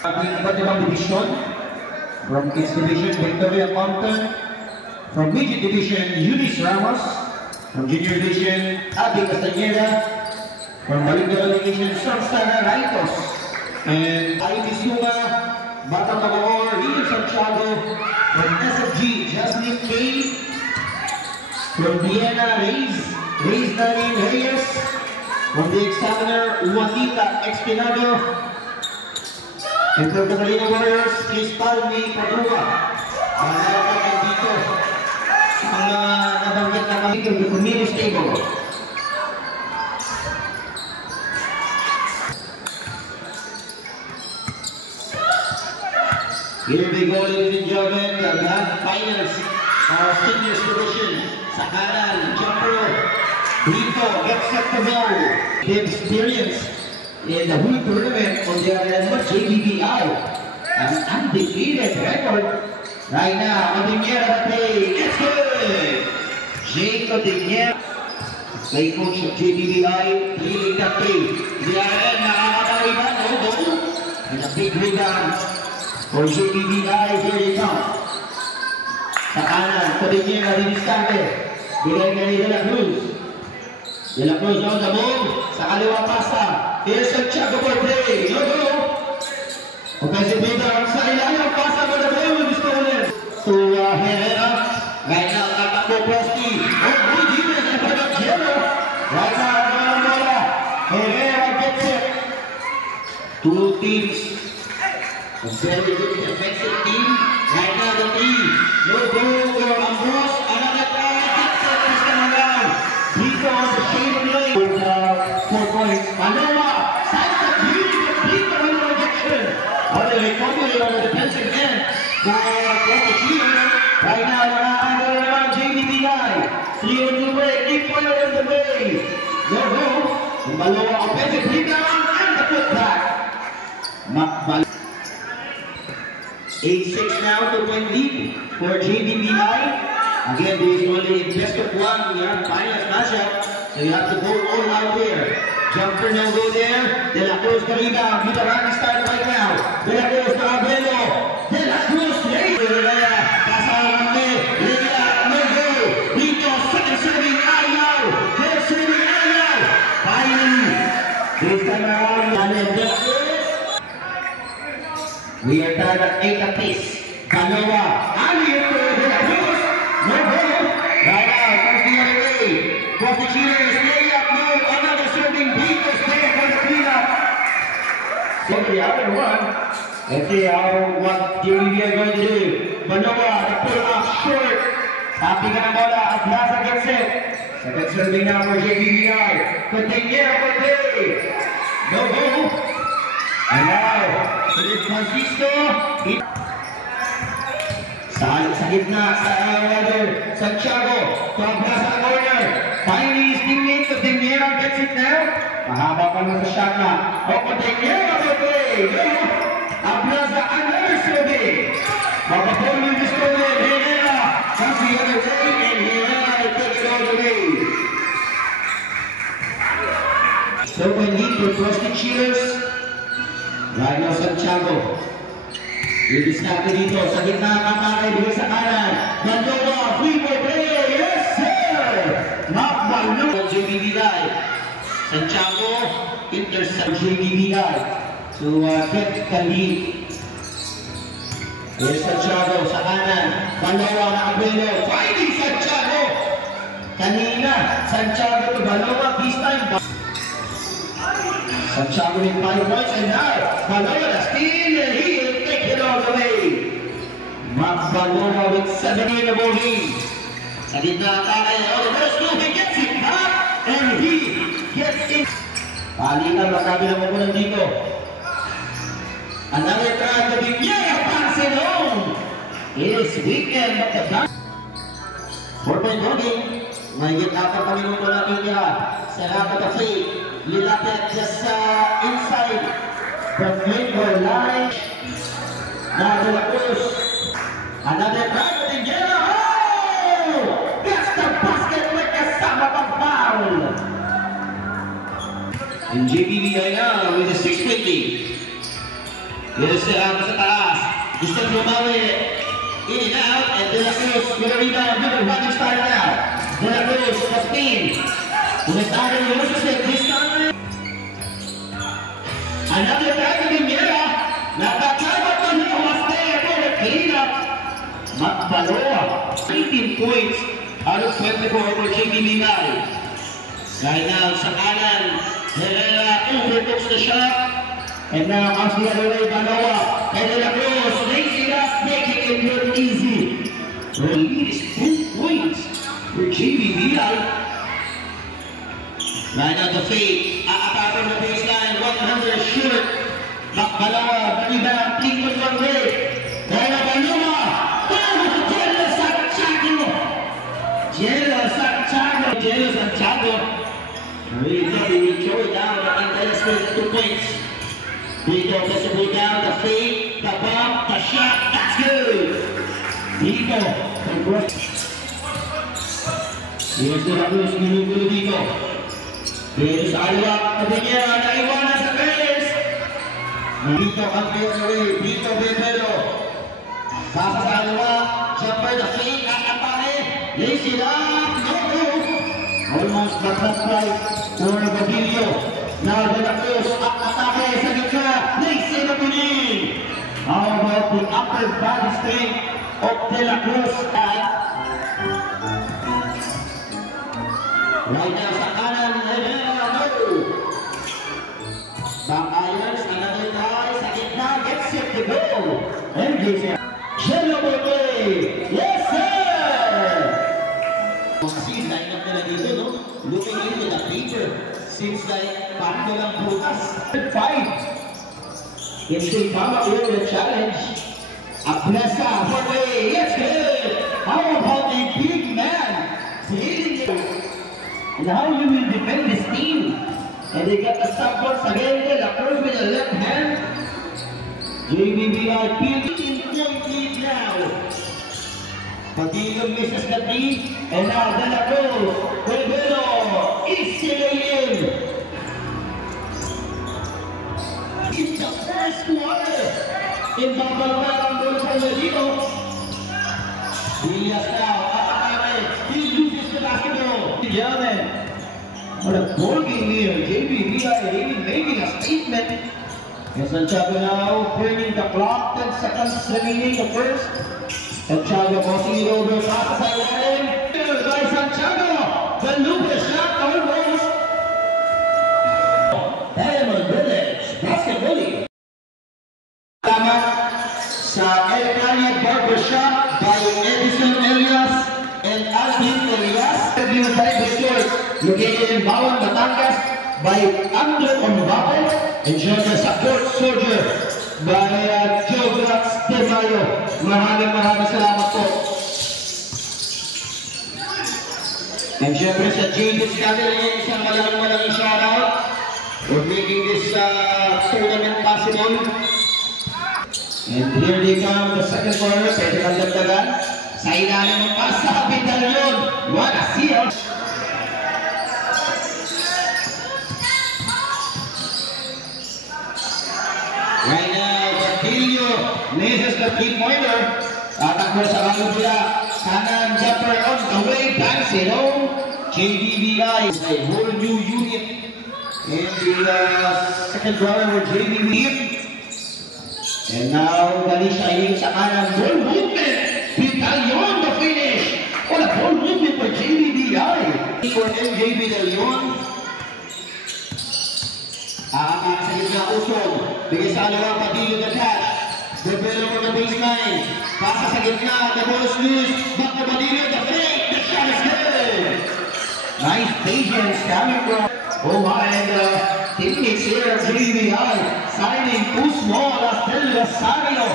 Iba't ibang division. From Kids Division, Victoria Compton. From Midget Division, Eunice Ramos. From Junior Division, Abby Castañeda. From Balingara Division, Samsara Raitos. And Ivy Sunga, Batang Bacoor, Rio Santiago. From SFG, Jasmine Kane. From Vienna, Reyes Darlene Reyes. From the Examiner, Juanita Expinado. And from the Marina Warriors, Chris Palmi Padua. Ang nalapagan dito. Ang nabanggit na kami dito, the community stable. Here we go, ladies and gentlemen, the grand finals of seniors division. Sa kanan, jumper, Brito gets set to go. The experience in the whole tournament on the other hand, JBBI, an undefeated record. Right now, Odiniera play, it's good! Jake Odiniera, play coach of JBBI, leading the play. The other end, nakakatariban, no. And a big rebound for JBBI, here they come. Sa kanan, Odiniera, diniskarte. Bigay nga ni De La Cruz. De La Cruz on the move, sa kaliwa pasa. Here's Santiago for play. Go. Offensive rebound sa ilalim. Pasa for the play with his opponent. To Herrera. Right now, tatakbo Prosky. Oh, good defense for the Jero. Right now, bola. Herrera gets it. Two teams. A very good defensive team. Right now, the three. No goal for Ambrose. Another try. Gets it. He's coming down. Brito on the shade of lane. 4 points. Manoma. On the recovery on the defensive end for the Cheetahs. Right now, they're under around JBBI. 3 on the way, 8 pointer on the way. No go. Maloa offensive rebound and the putback. 8-6 now to 1 lead for JBBI. Again, this is only in best of one. We have finals matchup, so you have to go all out there. Jumper no go there. De La Cruz the rebound. With the running start right now. De La Cruz to Abuelo. De La Cruz Reyes. Pasalamante. Reyes no go. Rito second serving Ayaw. Third serving Ayaw. Finally. This time around. We are tied at 8 apiece. Banoa. Ali to De La Cruz. No go. Right now. Comes the other way. Cross the Cheetahs. Layup. No. Another serving. Brito's there for the cleanup. So the other one. Let's see what JBBI are going to do. Banoa. The pull up short. Happy ka na bola. Atlasa gets it. Second serving now for JBBI. Continue for play. No go. And now. It is Francisco. Sa gitna, sa Santiago, from Plaza corner. Finally, his teammate to Diniera gets it now. Mahaba pa na sa shot na. Opo, Diniera for play. Plaza, another serving. Makapunin this corner, Herrera. Comes the other way, and Herrera will take it all the way. So when he cross the Cheetahs. Right now, Santiago. Didiskarte dito sa gitna ng kakay dito sa kanan. Mandoba, free for play. Yes, sir! Makbalo ng JBBI. Santiago, intercept JBBI to get the lead. Here's Santiago sa kanan. Baloa na Abuelo. Finding Santiago. Kanina, Santiago to Baloa. This time, Santiago with 5 points and now Baloa the steal and he will take it all the way. Baloa with 7 in the ball game. Sa gitna kakay, the first move, he gets it back and he gets it. Palitan, makabi na magulang dito. Another try to be pass it home. It is weekend but the back. 4-point ball game. May gitna pa minuto natin nila. Sarap at play. Lilapit just inside the mid-goal line. Now De La Cruz. Another try to Diniera. Oh! Gets the basket with kasama pang foul. And JBBI now with a 6-point lead. Here's sa taas. Gusto bumawi. In and out. And De La Cruz with a rebound. Good running start now. De La Cruz, 15. Umestado yung Moses this time. Another try to Mira. Nakakabot na niya. Umastay ako. Clean up. Magpaloa. 18 points out of 24 for JBB Guy. Right now, sa kanan. Herrera overcooks the shot. And now, comes the other way, Banoa. And De La Cruz makes it up, making it look easy. The lead is 2 points for JBBI. Right now, the fade. Aatack on the baseline, 100 short. Banoa, rebound, Cleveland one way. Then Banoa. Jello Santiago. Jello Santiago. Really throw it down, and then it's 2 points. Dito, gets the ball down, the fade, the bump, the shot, that's good! Dito, here's the Cruz, gulo-gulo dito. Dito sa kaliwa, Padilla, naiwanan sa Bears! Dito, ang away, dito, Bebelo. Pasa sa kaliwa, jumper, the fade, kakapare, lays it up, no! Almost butterfly for Badillo. Now De La Cruz, atake sa gitna, lays it up and in. How about the upper body strength of De La Cruz? Right now sa kanan, Herrera, no. Back irons, another guy sa gitna, gets it to go. And gives it. Jello Bote, yes sir! Kasi line-up na dito, no? Looking into the paper. Seems like parang lang bukas. 5. Hindi pa the challenge. Aplesa, away, yes good! How about a big man? And how you will defend this team? And they got the stop once again, De La Cruz with the left hand. JBBI in point lead now. Padilla misses the three, and now De La Cruz, Pueblo, easy in. It's the first quarter. In Babalbaran, goal for Medino. Villas now, he loses the basketball. German. What a ball game here. JBBI really making a statement. And Santiago now bringing the clock, 10 seconds remaining the first. Santiago crossing it over, passes by Warren. By Santiago, the Lupe shot almost. Diamond Village, basketball. Tama sa El Cali Barbershop by Edison Elias and Alvin Elias. Located in Bawang, Batangas by Andrew Onbape and Junior Support Soldier by Joe Gratz de Mayo. Maraming salamat po. And syempre sa JB's Gathering, isang malang shoutout for making this tournament possible. And here they come, the second quarter, pwede kang dagdagan. Sa ilalim ng pasa, Bidalyon, what a seal! Right now, Badillo misses the three-pointer. Tatakbo sa Rangubula. Kanan jumper on the way. Banks it home. JBBI is a whole new unit in the second quarter with JBBI. And now, Galisha in sa kanan. Ball movement. Bidalyon the finish. What a ball movement for JBBI. For MJB Bidalyon. Sa gitna usog. Bigay sa kalawa, Padillo the catch. Develop on the baseline. Pasa sa gitna, the ball is loose. Back to Padillo, the fake. The shot is good. Nice patience coming from. Oh my, and teammates here at JBBI signing too small as Del Rosario.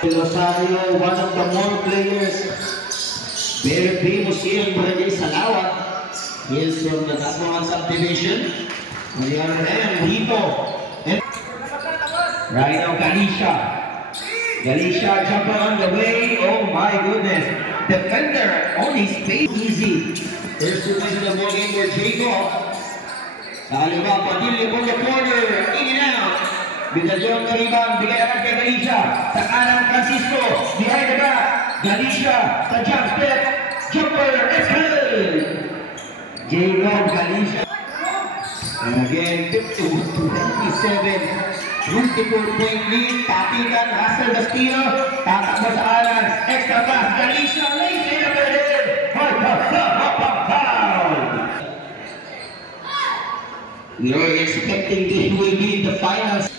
Del Rosario, one of the more players. Very famous here in Barangay Salawat. He is from the Tasman subdivision. On the other hand, Hito. Right now, Galisha. Galisha jumper on the way. Oh my goodness. Defender on his face. Easy. There's 2 minutes of the ball game for Jacob. Sa kaliwa, Padilla from the corner. In and out. Bidalyon na rebound, bigay agad kay Galicia. Sa kanan, Francisco, behind the back. Galicia, sa jump step. Jumper, excellent! J-Rob, Galicia. And again, 51-27. 24-point lead. Tapikan, Russell Castillo. Tatakbo sa kanan. Extra pass, Galicia. Lays in the head. Foul! We are expecting this will be the finals.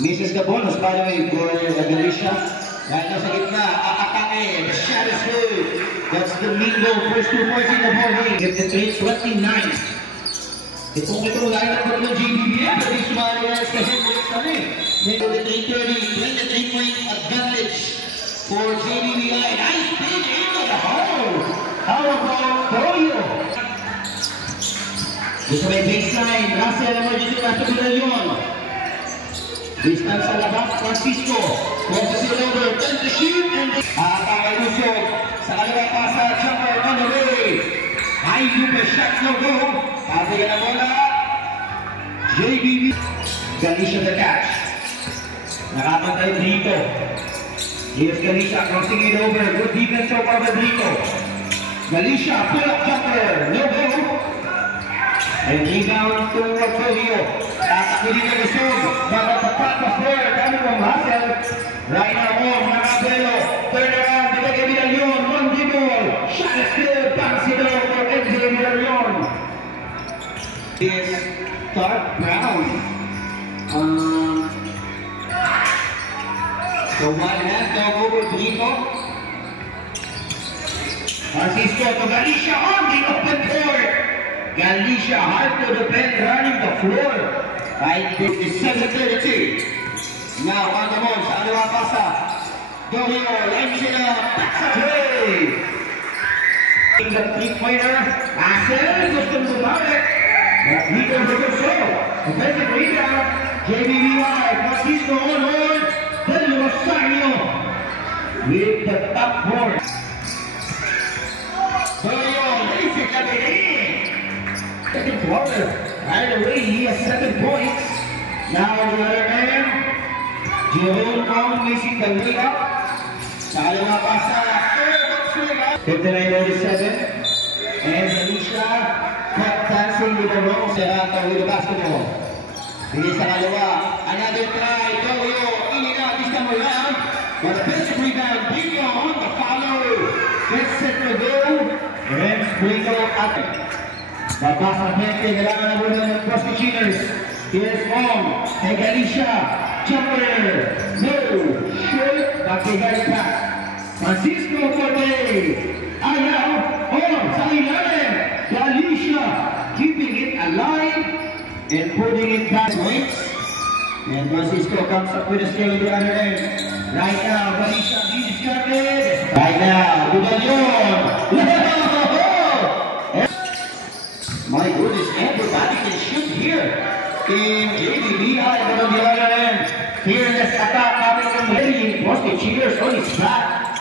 Misses the bonus, by the way, for Galicia. Right now sa gitna, atake, the shot is good. That's the Mingo, first 2 points in the ball game. 53-29. Itong lineup ng JBBM, pwede sumali na sa Hendricks kami. Mingo with 3:30, 23-point advantage for JBBI. Nice pitch into the hole. How about Toyo? Gusto may baseline, Russell emergency pass to Bidalyon. Distance sa labas, Francisco. Crosses it over, 10 to shoot, and Atake Lusog. Sa kaliwang pasa, jumper on the way. High Lupe shot, no go. Pabigyan na bola. JBB. Galicia the catch. Nakapantay Brito. Here's Galicia crossing it over. Good defense so far by Brito. Galicia, pull up jumper, no go. And rebound to Toyo. Tatakbo din na Lusog. Makapapat pa square. Kami mo Russell. Right now on, Manabelo. Turn around. Bigay Bidalyon. One dribble. Shot is good. Bounce it over for MJ Bidalyon. Is Todd Brown. So one hand dog over Brito. Francisco to Galicia on the open court. Galicia hard to defend, running the floor. Right, 57-32. Now on the ball, sa kaliwa pasa. Dorio, Angela, backs a three. In the three-pointer, Russell, gustong bumalik. But he goes a good throw. Defensive rebound, JBBY, Francisco on board. Then Rosario with the top board. Dorio, lays it at the end. Second quarter, right away he has 7 points. Now on the other end, Jerome Kong missing the way up. Sa kaliwa pasa, 59-37. And Galicia caught dancing with the wrong Serrata with the basketball. Bigay sa kaliwa, another try, Dorio, in and out, this time around. But the best rebound, Brito on the follow. Gets set to go, Reds Brito at it. Babasa Pente, kailangan na muna ng Prostitutioners. Here's on, kay Galicia, jumper, no, shoot, bakigay pass. Francisco Forte, ayaw, sa ilalim, Galicia, keeping it alive, and putting it back points. And Francisco comes up with a steal in the other end. Right now, Galicia, discarded. Right now, Bidalyon. My goodness, everybody can shoot here in JBBI, but on the other end, fearless attack coming from Lady. Boston Cheaters on his back.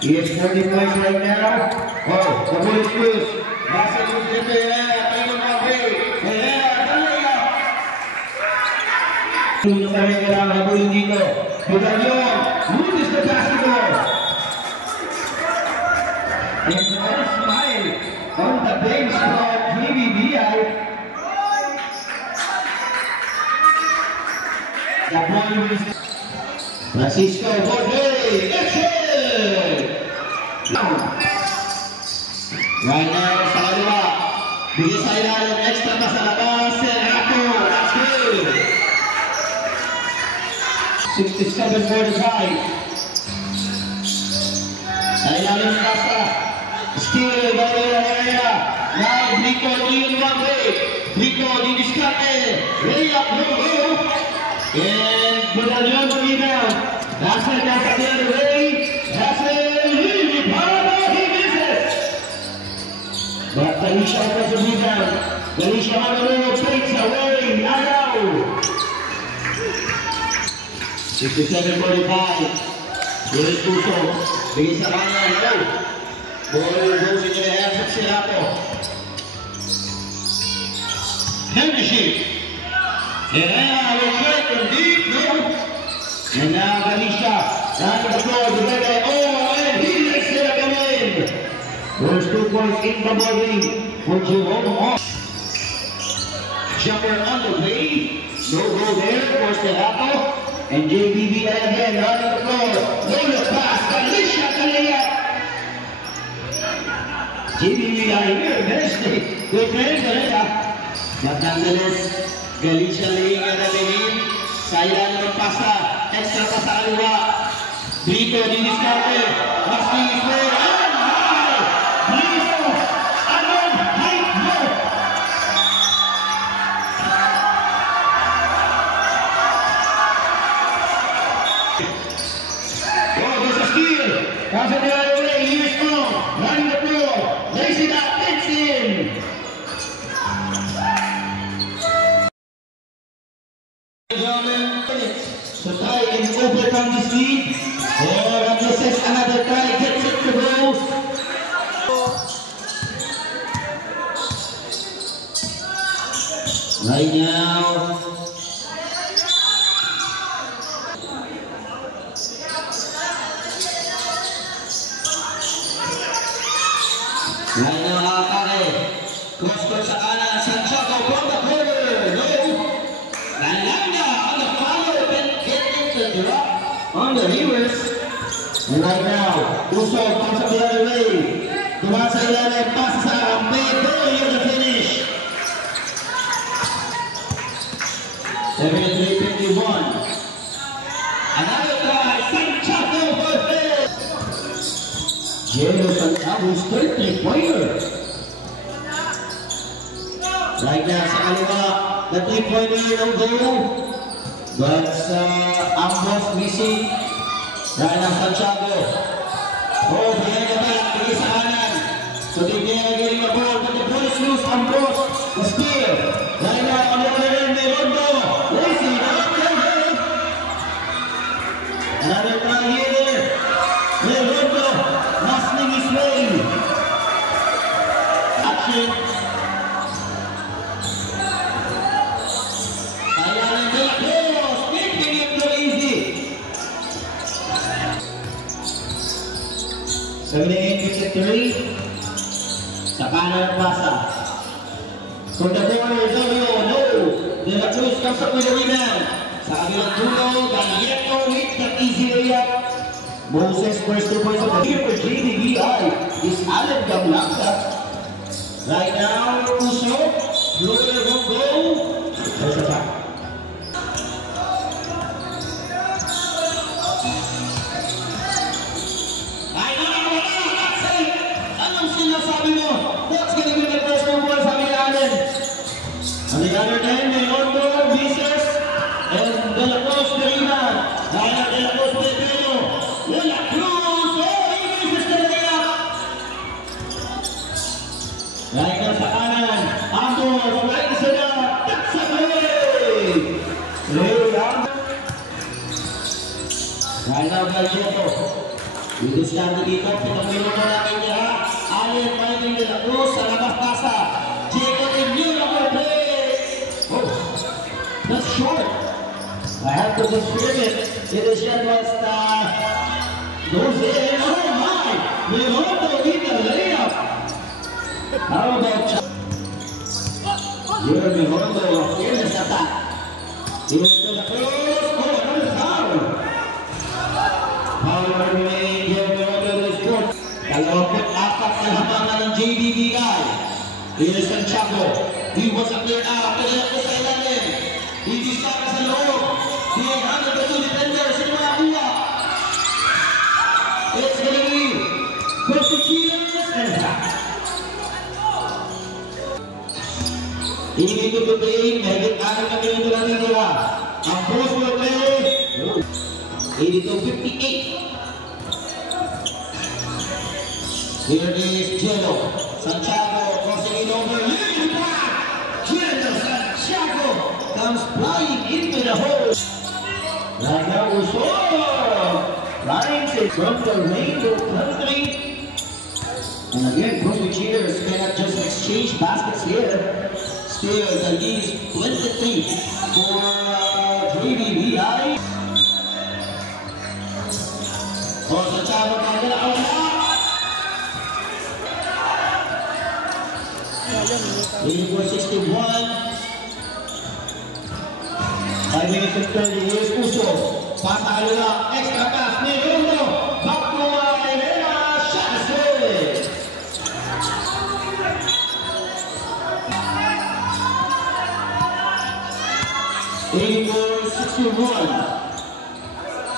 He has 40 points right now. Oh, the ball is loose. Russell moves into the air, taking on way. Tulong na rin kailangan habulin dito. Bidalyon, loses the basketball. And the smile on the bench from JBBI. The ball is Francisco Forte, excellent! Right now, sa kaliwa, bigay sa ilalim, extra pa sa labas, Serrato, that's good! 67-45. Sa ilalim nasa, still, Gabriela Herrera. Now, Brito, 3-in-1 break. Brito, didiscarte, layup, no go. And Bidalyon to rebound. Russell comes the other way. Russell, really power, he misses. But Galicia has a rebound. Galicia on the road, takes away, ayaw. 67-45. Luis Puso, bigay sa kanya, no. Ball goes into the hands of Serrato. Membership. Herrera will shoot from deep, no. And now Galicia, down to the floor, Duvega, oh, and he makes it again. First 2 points in the body for Jerome Hawk. Jumper on the way, no goal there, force the apple. And JBB again, down to the floor. Low pass, Galicia, Kalea. JBB here, nicely. Good play, Kalea. But nonetheless, Galicia laying at the beginning. Sayang ng pasa, extra pa sa kaliwa. Brito, diniscarte. Masking is there. And high! Brito! Agad! Height mo! Oh, there's a steal. Pass it the other way. Here's strong. Running the floor. Lays it up. It's in. So try and overcome this lead. Or Ramoses another try, gets it to go. Right now. Right now, Akare. Cross sa kanan, Santiago from the corner. No. Nalanda on the follow, then get into the drop on the reverse. And right now, Uso comes up the other way. Tumasa ilalim, pasa sa Ampe, pero yun the finish. 73-51. Another try, Santiago for this. Jero Santiago's 3-pointer. Right now sa kaliwa, the 3-pointer no goal. But Ambos missing. Right now Santiago. Oh, behind the back, pili sa kanan. So they are getting the ball, but the ball is loose. Ambos, the steal. Right now on the other end, Merondo. Lacy, another try here. Merondo, muscling his way. Action. 78-53. Sa kanan pasa. From the corner, Zolio, no. De La Cruz comes up with the rebound. Sa kabilang dulo, Galieto with the easy layup. Moses first 2 points of the game for JDBI is Allen Gamlanga. Right now, Uso, floater won't go. There's a back. That's going to be the first 2 points of the Allen. On the other end, Merondo, Vices, and De La Cruz, the rebound. Right now, De La Cruz, Pedro. De La Cruz, oh, he misses the layup. Right now sa kanan, Ambos, right to the that's a play. Right now, Galieto. We discard dito, pinamilo na natin niya. Allen fighting De La Cruz sa labas pasa. Jacob in new number play. Oh, that's short. I have to dispute it. It is yet was goes in. Oh my! Merondo with the layup. How about you're Merondo, fearless attack. Here's De La Cruz. Oh, another foul. Foul remains here. Merondo is good. Kalawang apat na habangan ng JDBI. Here's Santiago. He was up there after the other sa ilalim. He discovered sa loob. He had under the 2 defenders in mga buwa. It's gonna be Costichilas and back. Ini to play. Mahigit 6 na minuto lang nila. Ang post will play. 82-58. Here is Jello. Santiago crossing it over. Leading back. Jello Santiago comes flying into the hole. Right now we saw lines from the rainbow country. And again, Bruce cheaters cannot just exchange baskets here. Still, the lead is 23 for 84-61. 5 minutes and 30. Here's Uso. Pasa kalula. Extra pass. Meruno. Back to Elena. Shot is good.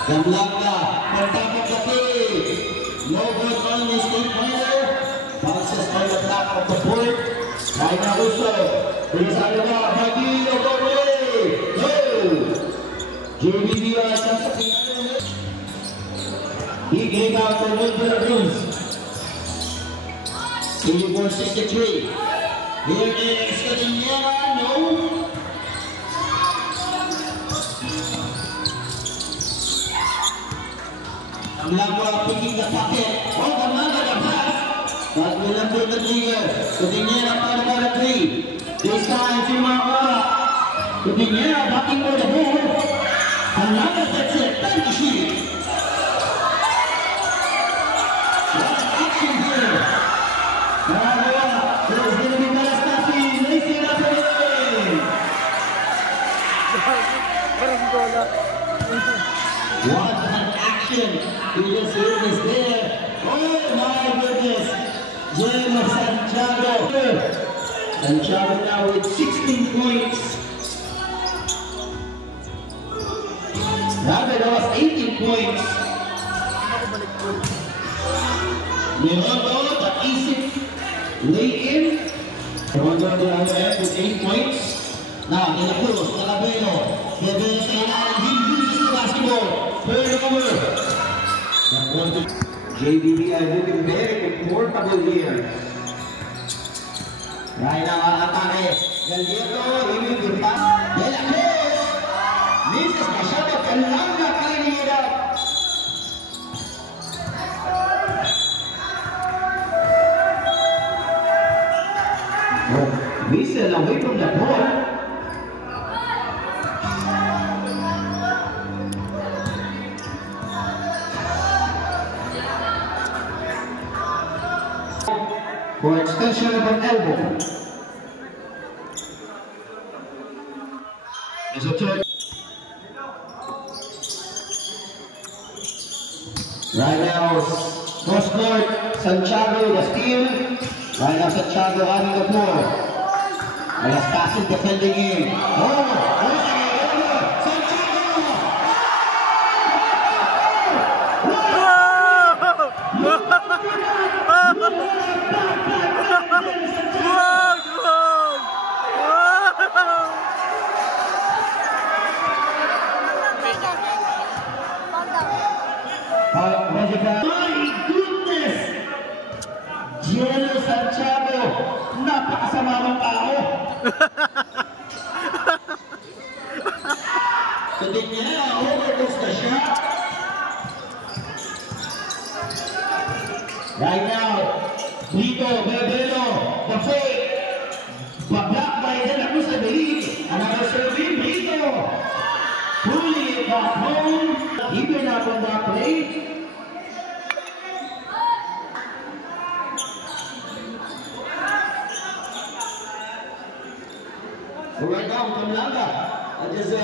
Gamlanga, contact of the play. No good on this three-pointer. Bounces on the top of the board. Right now, Uso. Here's Alaba. Bagino, go away. No. JBBI something. He gave out the Wolverine Blues. 84-63. Here is Cadiñera. No. Gamlanga picking the pocket. Oh, Gamlanga the pass. But will not put the trigger. Cadiñera para the three. This time, Chimamara. Cadiñera backing for the ball. Gamlanga gets it. Thank you. What action here? There's going to be Malastasi. Lacing up the way. What an action! You just hear this there. Oh my goodness! James Santiago. Santiago now with 16 points. Rather, that was 18 points. Mirondo, the easy lay-in. Mirondo on the other end with 8 points. Now, De La Cruz, Calabeno. He uses the basketball. Turnover. That was the JBBI looking very comfortable here. Right now, atake. Galieto, really good pass. De La Cruz. Misses the shot of Gamlanga cleaning it up. Oh, Wiesel away from the ball. For extension of an elbow. It's a turn. Right now, cross court, Santiago, the steal. Right now, Santiago having the floor. And a passing defending in. My goodness! Gianni Santiago, napakasama ng tao. Cadiñera overdosed the shot. Right now, Brito, Bebelo, the fake. Blocked by De La Cruz, I believe. Another serving, Brito. Pulling it back home. Even up on that play. So right now, Gamlanga just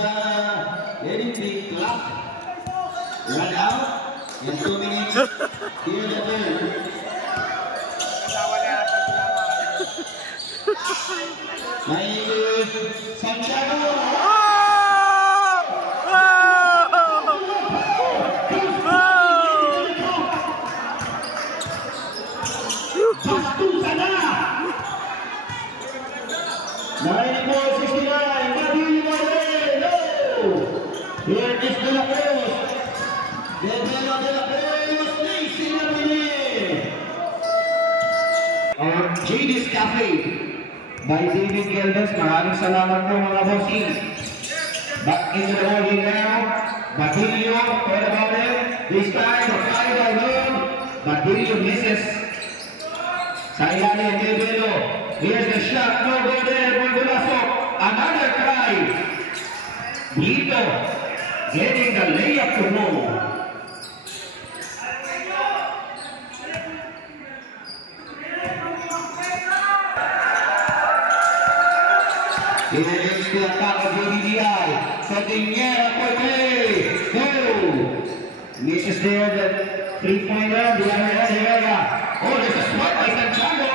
letting the clock run out in 2 minutes. Here the turn. Santiago. Pastuzana. 94-69. Badillo, no. Here is De La Cruz. De La Cruz. Lacing up in it. Our JD's Cafe by David Geldes. Maraming salamat po mga bossing. Back in the holding now. Badillo, what about it? This time, the 5-by-1. Badillo misses. Sailani and Bebelo. Here's the shot. No go there. Golazo. Another try. Brito getting the layup to go. Here is the attack of JBDI. Cordillera Forte. Go! Misses there the three-pointer. The other end, Herrera. Oh, there's a swipe by Santiago.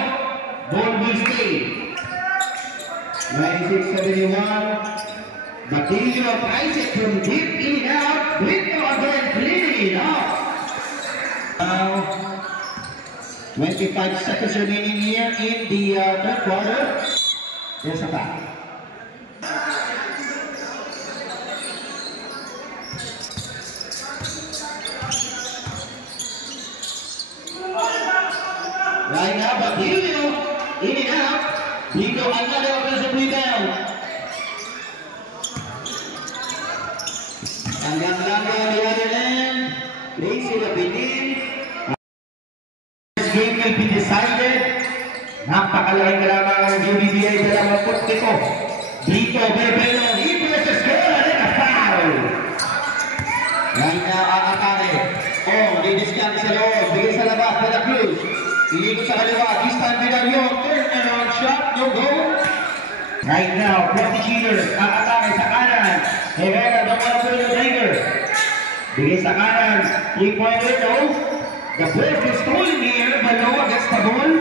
Ball will stay. 96-71. Batillo tries it from deep in and out. Brito again, clean out. Now, 25 seconds remaining here in the third quarter. There's a foul. Right now, Batillo in and out. Brito another offensive rebound. Hanggang lang on the other end. Lacy Lapinin. This game will be decided. Napakalaking kalamangan ng JBBA. 27. Brito Bebelo. He versus goal and a foul. Right now, Akare. Oh, didiscount sa loob. Bigay sa labas. De La Cruz. Iligo sa kaliwa. This time, Vidalio. Turn around shot. No goal. Right now, Presti Cheaters. Akare sa kanan. Herrera, the one for the Tiger. Bigay sa kanan. 3-pointer, no. The ball is stolen here. Baloa gets the ball.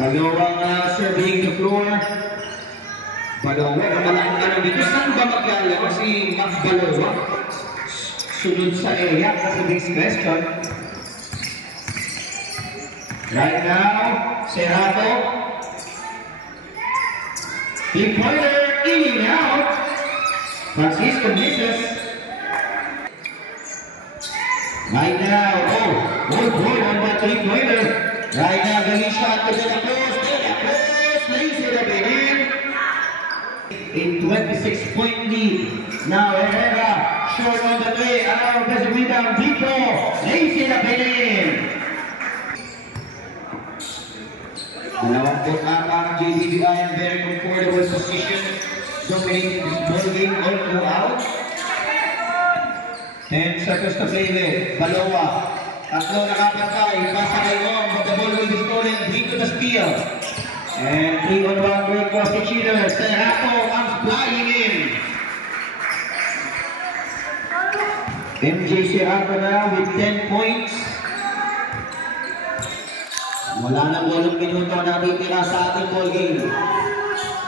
Baloa surveying the floor. Baloa, malaking tanong dito. Saan ba maglalaro si Mac Baloa? Sunod sa area. That's the big question. Right now, Serrato. 3-pointer, in and out. Francisco misses. Right now, good on that 3-pointer. Right now, getting shot to De La Cruz. De La Cruz, Lacy Lapinin. In 26-point lead. Now, Herrera, short on the way. Around the rebound, Brito. Lacy Lapinin. 24 ang JBBI in very comfortable position, dominating this ball game all throughout. 10 seconds to play with. Baloa. Tatlo nakapantay. Pasa kay Ong, but the ball will be stolen. Brito the steal. And 3-on-1 break for the Cheaters. Serrato comes flying in. MJ Serrato now with 10 points. Wala nang 8 minuto na titira sa ating ball game.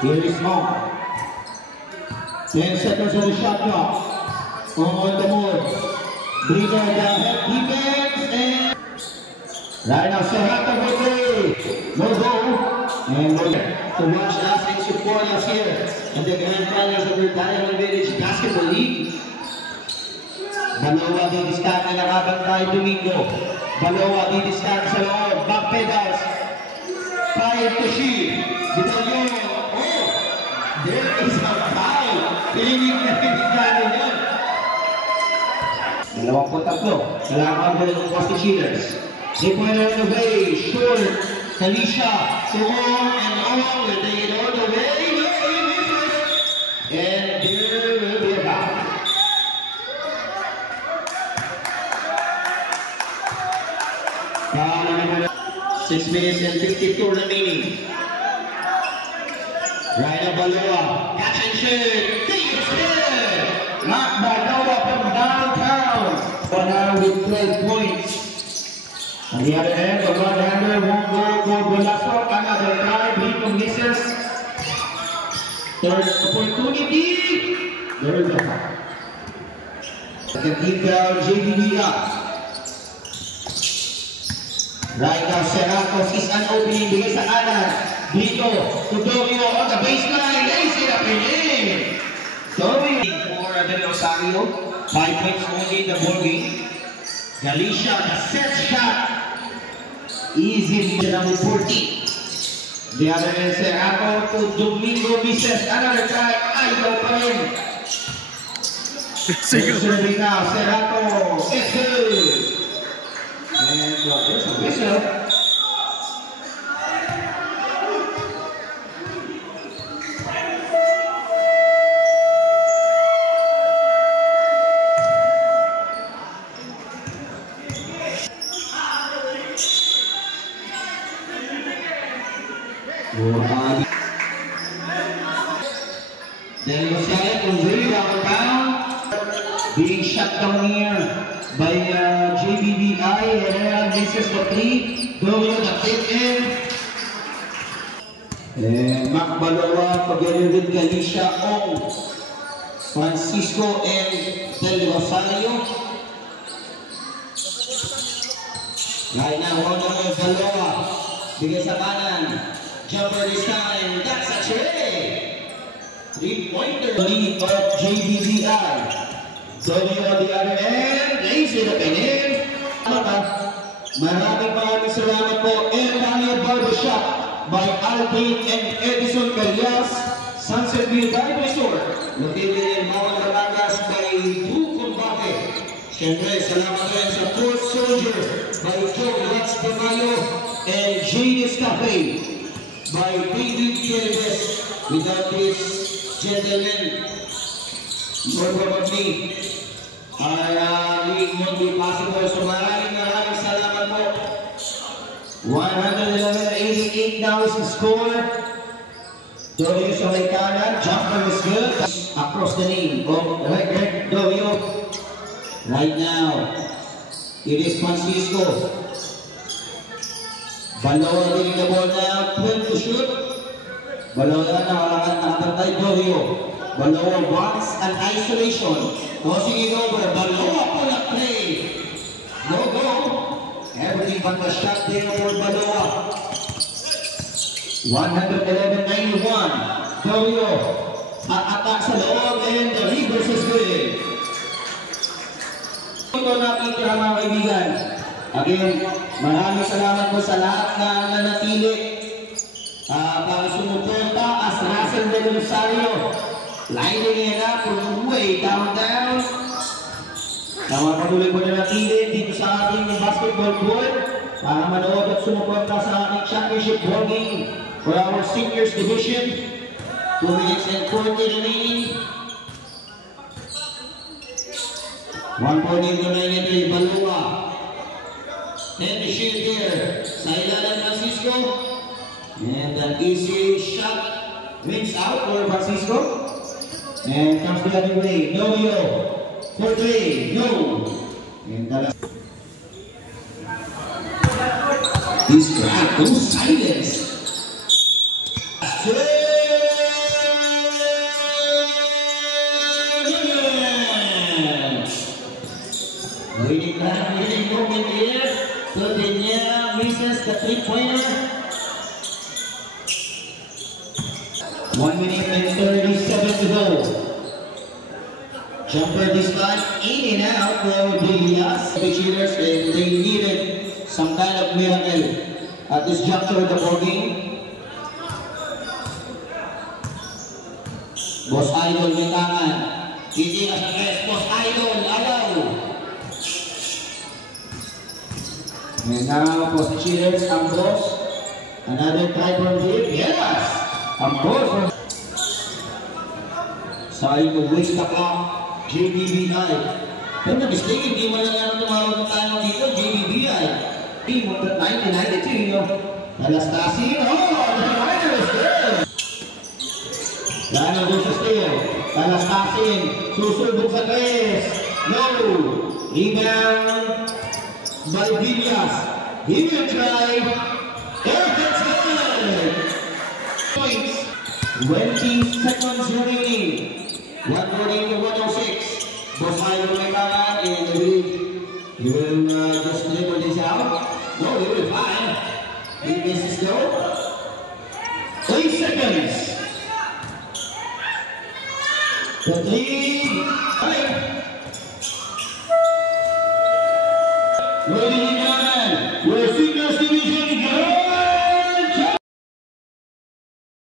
Here is Monk. 10 seconds on the shot clock. On the move. Brito the head defense and right now Serrato will play. No goal. And to watch us and support us here in the grand finals of the Diamond Village Basketball League. Baloa didiscard na nakabantay Domingo. Baloa didiscard sa loob. Back pedals. Fire to shoot. Vidalio. Oh! There is a foul. Pilinig na pinigano niya. 23. Kailangan mo ng Presti Cheaters. 3-pointer on the way. Short. Kalisha. Suhong and Owang will take it all the way. No, he misses. And there will be a foul. 6 minutes and 52 remaining. Right up Baloa. Catch and shoot. Takes it. Knocked by Baloa from downtown. But now with 12 points. On the other end, the one-hander won't go for Golasso. Another try. Brito misses. Third opportunity. There is a foul. Second team down, JBBI. Right now, Serrato sees an opening. Bigay sa kanan. Brito to Domino on the baseline. Lacy Lapinin. Domino for Del Rosario. 5 points only in the ball game. Galicia, the set shot. Easy number 14. The other end, Serrato to Domingo misses. Another try. Ayaw pa rin. Serving now, Serrato. It's good. And there's a whistle. Then Josiah will really down down. Being shut down here by JBBI. Herrera misses the 3. Dorio the tip in. And Mac Balawa together with Galicia Ong, Francisco and Del Rosario. Right now, Ronald Balawa. Bigay sa kanan. Jumper this time. That's a tray. 3-pointer. Lead of JBBI. Dorio on the other end. Lays it up and in. Maraming salamat po. El Daniel Barbershop by Alvin and Edison Carias, Sunset View Dive Resort, located in Mount Batangas by Drew Combate. Siyempre, salamat rin sa Fourth Soldier by Joe Watts Pamayo and Genius Cafe by David Kelves. Without this gentleman, more probably, our league won't be possible. So maraming salamat po. 111-88 now is the score. Dorio sa may kanan, jumper is good. Across the name of right Dorio. Right now, it is Francisco. Balawa getting the ball now, 12 to shoot. Balawa na nakatay Dorio. Balawa wants an isolation. Crossing it over, Balawa pull up play. Go. Everything but the shot there for Balawa. 111-91. Dorio. Attack sa loob and the reverse is good. Ito nakikita mga kaibigan. Again, maraming salamat po sa lahat na nanatili para sumuporta as Russell Del Rosario. Lining it up from way down. Tama patuloy po na natili dito sa ating basketball court para manood at sumuporta sa ating championship ball game for our seniors division. 2 minutes and 40 remaining. 1-point remaining kay Balawa. And the shield there sa ilalim Francisco. And an easy shot rings out for Francisco. And comes the other way. Dorio. 4-3, no! And this crowd goes silence. Winning moment here. Todenya misses the 3-pointer. 1 minute and 37 to go. Jumper this time, in and out for Villas. The cheaters, they needed some kind of miracle at this juncture of the ball game. Boss Idol may tangan. Titikas na press, Boss Idol, ayaw. And now, for the cheaters, Ambros. Another try from him, yes! Ambros. Sayang to waste the clock. JBBI. Pero na-mistake, hindi mo lang naman tumawag ng tayo dito, JBBI. Team of the 1992, Anastasia. Oh, the rider is good! Lano doon sa steal. Anastasia, susubok sa tres. No! Rebound by Villas. He will try. There, that's good! Points. 20 seconds remaining. 140 to 106. Boss Idol may tangan and the lead. He will just dribble this out. No, he will find. He misses though. 3 seconds. The 3. 5. Ready, man. We're seniors.